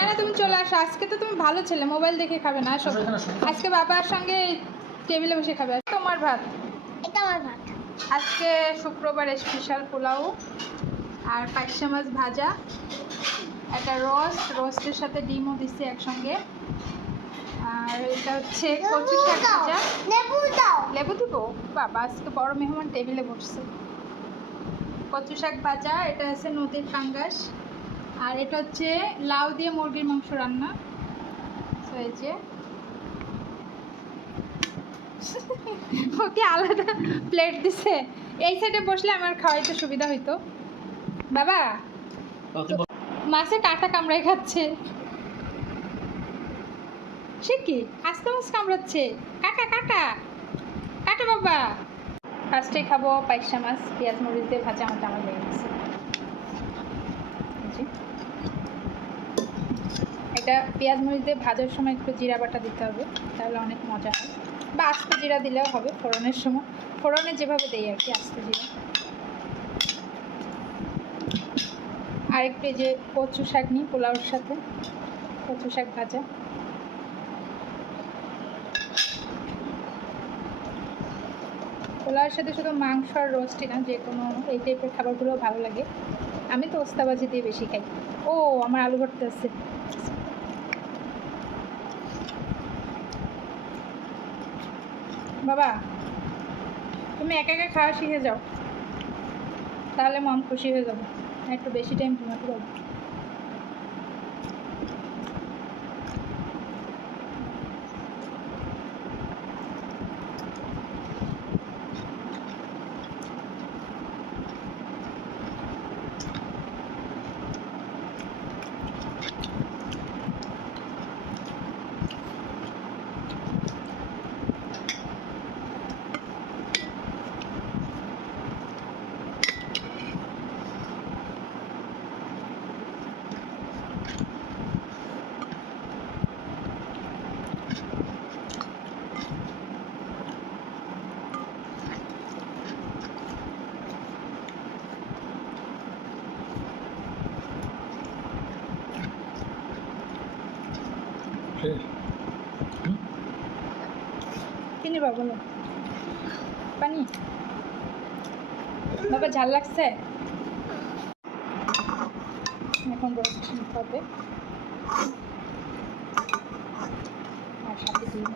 না না তুমি চলে আসো, আজকে তো তুমি ভালো ছেলে, মোবাইল দেখে খাবে না, আসো আজকে বাবার সঙ্গে টেবিলে বসে খাবে। তোমার ভাত, এটা আমার ভাত। আজকে শুক্রবার স্পেশাল পোলাও আর পাইসা মাছ ভাজা, একটা রোস্টের সাথে ডিমও দিচ্ছে একসঙ্গে, আর এটা হচ্ছে কচু শাক ভাজা। লেবু দাও। লেবু দিব? বাবা আজকে বড় মেহমান টেবিলে বসছে। কচু শাক ভাজা, এটা হচ্ছে নদীর পাঙ্গাস, আর এটা হচ্ছে লাউ দিয়ে মুরগির মাংস রান্না। তো এই যে ওকে আলাদা প্লেট দিছে, এই সাইডে বসলে আমার খাওয়াইতে সুবিধা হইতো। বাবা মাছে কাঁটা কামড়াই খাচ্ছে, সে কি আস্তে মাছ কামড়াচ্ছে, কাটা কাটা কাটা বাবা। ফার্স্টে খাবো পাইসা মাছ, পেঁয়াজ মরিচ দিয়ে ভাজা, আমার লেগে গেছে। এটা পেঁয়াজ মরিচ দিয়ে ভাজার সময় একটু জিরা বাটা দিতে হবে, তাহলে অনেক মজা হয়, বা আস্ত জিরা দিলেও হবে ফোড়নের সময়, ফোড়নে যেভাবে দেই আর কি, আস্ত জিরা। আর একটু এই যে কচু শাক নিই পোলাওর সাথে, কচু শাক ভাজা। পোলাওর সাথে শুধু মাংস আর রোস্টই না, যে কোনো এই টাইপের খাবারগুলো ভালো লাগে। আমি তো ওস্তাবাজি দিয়ে বেশি খাই। ও আমার আলু ভর্তা আছে। বাবা তুমি একা একা খাওয়া শিখে যাও, তাহলে মন খুশি হয়ে যাবে, একটু বেশি টাইম ঘুমাতে পারবে। কি নিবা বলো? পানি? বাবা ঝাল লাগছে? এখন রোস্ট হবে আর সাথে দিই।